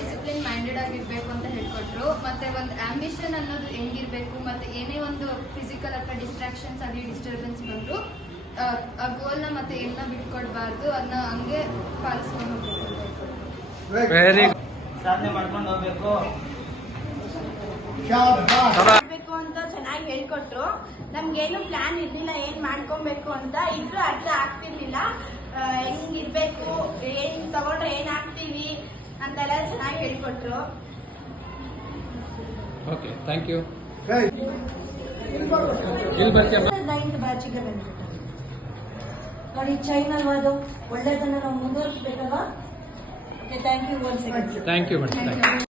Discipline minded ಆಗಿರ್ಬೇಕು ಅಂತ ಹೇಳ್ಕೊಟ್ರು. ಮತ್ತೆ ಒಂದು ಆಂಬಿಷನ್ ಅನ್ನೋದು ಹೆಂಗಿರ್ಬೇಕು, ಮತ್ತೆ ಏನೇ ಒಂದು ಫಿಸಿಕಲ್ ಅಥವಾ ಡಿಸ್ಟ್ರಾಕ್ಷನ್ಸ್ ಆಗಲಿ ಡಿಸ್ಟರ್ಬೆನ್ಸ್ ಬಂದ್ರು ಆ ಗೋಲ್ನ ಮತ್ತೆ ಏನ ಬಿಟ್ಕೊಡ್ಬಾರ್ದು, ಅದನ್ನ ಹಂಗೆ ಪಾಲಿಸ್ಕೊಂಡು ಹೋಗ್ಬೇಕು, ಸಾಧನೆ ಮಾಡ್ಕೊಂಡು ಹೋಗ್ಬೇಕು ಅಂತ ಚೆನ್ನಾಗಿ ಹೇಳ್ಕೊಟ್ರು. ನಮ್ಗೇನು ಪ್ಲಾನ್ ಇರ್ಲಿಲ್ಲ ಏನ್ ಮಾಡ್ಕೊಬೇಕು ಅಂತ, ಇದ್ರೂ ಅರ್ಥ ಆಗ್ತಿರ್ಲಿಲ್ಲ. ಹೆಂಗಿರ್ಬೇಕು, ಏನ್ ತಗೊಂಡ್ರೆ ಏನ್ ಆಗ್ತೀವಿ ಅಂತೆಲ್ಲ ಚೆನ್ನಾಗಿ ಹೇಳ್ಕೊಟ್ರು. Okay, thank you. 9th ಬ್ಯಾಚಿಗೆ benefit ನೋಡಿ, ಚೈನಲ್ಲಿ ಅದು ಒಳ್ಳೇದನ್ನ ನಾವು ಮುಂದುವರಿಸಬೇಕಲ್ವಾ. Okay, thank you. Thank you madam.